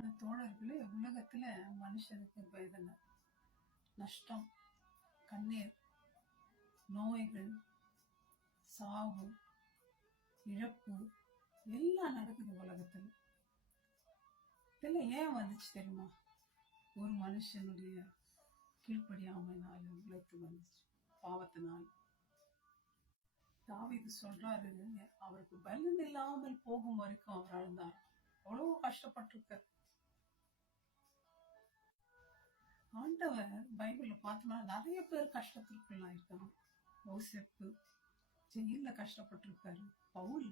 பிரியமான தோழர்களே, உலகத்துல மனுஷனுக்கு வேதனை, நஷ்டம், கண்ணீர், நோய்கள், சாவு, இழப்பு எல்லாம் நடக்குது உலகத்துல. இதெல்லாம் ஏன் வந்துச்சு தெரியுமா? ஒரு மனுஷனுடைய கீழ்ப்படியாமைனால உழைத்து வந்துச்சு, பாவத்தினால். தாவீது சொல்றாரு, அவருக்கு பலன் இல்லாமல் போகும் வரைக்கும் அவர் அழுந்தார். அவ்வளவு கஷ்டப்பட்டிருக்கார். ஆண்டவர் பைபிள்ல பார்த்தோம்னா நிறைய பேர் கஷ்டத்திற்குள்ளாக இருக்காங்க. யோசேப்பு ஜெயில கஷ்டப்பட்டிருக்காரு, பவுல்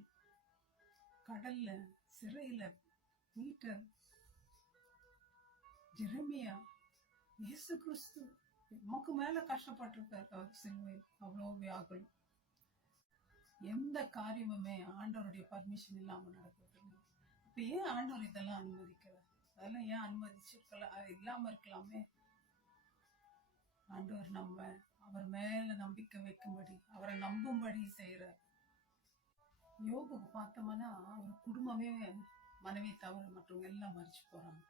கடல்ல சிறையில, பீட்டர், ஜெரமியா, இயேசு கிறிஸ்து நமக்கு மேல கஷ்டப்பட்டிருக்காரு. அவர் சிலுவையில் அவ்வளோ வியாகுலம். எந்த காரியமுமே ஆண்டவருடைய பர்மிஷன் இல்லாம நடக்கிறது. இப்ப ஏன் ஆண்டவர் இதெல்லாம் அனுமதிக்கிறார்? அதெல்லாம் ஏன் அனுமதிச்சிருக்கலாம், இல்லாம இருக்கலாமே. ஆண்டவர் நம்ம அவர் மேல நம்பிக்கை வைக்கும்படி, அவரை நம்பும்படி செய்யறார். யோபுக்கு பார்த்தோம்னா அவர் குடும்பமே மனைவி தவிர மற்றவங்க எல்லாம் மறிச்சு போறாங்க.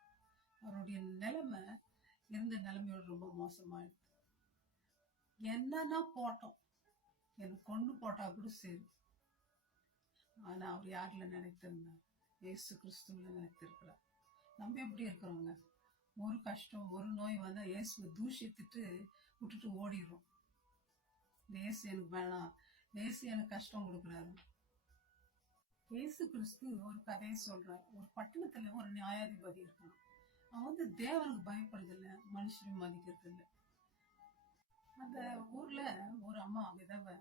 அவருடைய நிலைமை இருந்த நிலைமையோட ரொம்ப மோசமாயிடுது. என்னன்னா போட்டோம், எனக்கு கொண்டு போட்டா கூட சரி. ஆனா அவர் யாருல நினைத்திருந்தார்? இயேசு கிறிஸ்துவ நினைத்திருக்கிறார். நம்ம எப்படி இருக்கிறோங்க? ஒரு கஷ்டம், ஒரு நோய் வந்தா இயேசுவை தூஷித்துட்டு விட்டுட்டு ஓடிடுறோம். இயேசு எனக்கு வேணாம், இயேசு எனக்கு கஷ்டம் கொடுக்குறாரு. இயேசு கிறிஸ்து ஒரு கதையை சொல்றார். ஒரு பட்டணத்துல ஒரு நியாயாதிபதி இருக்கான். அவன் தேவனுக்கு பயப்படுறதில்ல, மனுஷனையும் மதிக்கிறது இல்லை. அந்த ஊர்ல ஒரு அம்மா விதவை,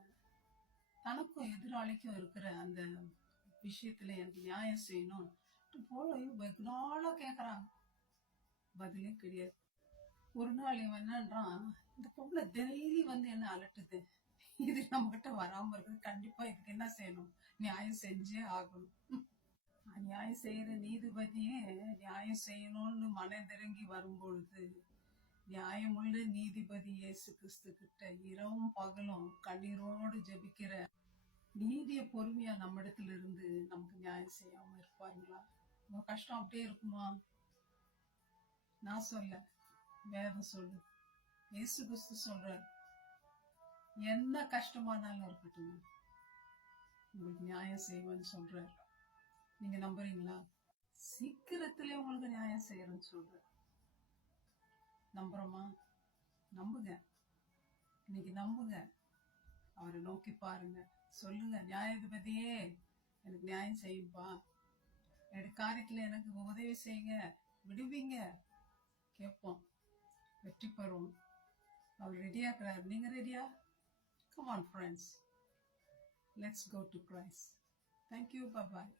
தனக்கும் எதிராளிக்கும் இருக்கிற அந்த விஷயத்துல எனக்கு நியாயம் செய்யணும் போல வெகு நாளா கேக்குறாங்க. பதிலே கிடையாது. ஒரு நாள் இவன் என்னன்றான், இந்த பொம்பளை டெய்லி என்ன அலட்டுது, இது நம்ம கிட்ட வராம இருக்குது, கண்டிப்பா இதுக்கு என்ன செய்யணும், நியாயம் செஞ்சே ஆகணும். நியாயம் செய்யற நீதிபதியே நியாயம் செய்யணும்னு மனதிறங்கி வரும்பொழுது, நியாயமுள்ள நீதிபதி இயேசு கிறிஸ்து கிட்ட இரவும் பகலும் கண்ணீரோடு ஜெபிக்கிற நீதிய பொறுமையா நம்ம இடத்துல இருந்து நமக்கு நியாயம் செய்யாம இருப்பாருங்களா? உங்க கஷ்டம் அப்படியே இருக்குமா? நான் சொல்ல, வேதம் சொல்லு, இயேசு கிறிஸ்து சொல்றாரு, என்ன கஷ்டமானாலும் இருக்கட்டும், உங்களுக்கு நியாயம் செய்வேன்னு சொல்றாரு. நீங்க நம்புறீங்களா? சீக்கிரத்திலே உங்களுக்கு நியாயம் செய்யறேன்னு சொல்ற. நம்புறோமா? நம்புங்க, இன்னைக்கு நம்புங்க, அவரை நோக்கி பாருங்க, சொல்லுங்க, நியாயாதிபதியே எனக்கு நியாயம் செய்யும்பா, என்னோட காரியத்துல எனக்கு உதவி செய்யுங்க, விடுவீங்க, கேட்போம், வெற்றி பெறுவோம். அவர் ரெடியா இருக்கிறார். நீங்க ரெடியா? Come on friends, let's go to Christ. Thank you, bye bye.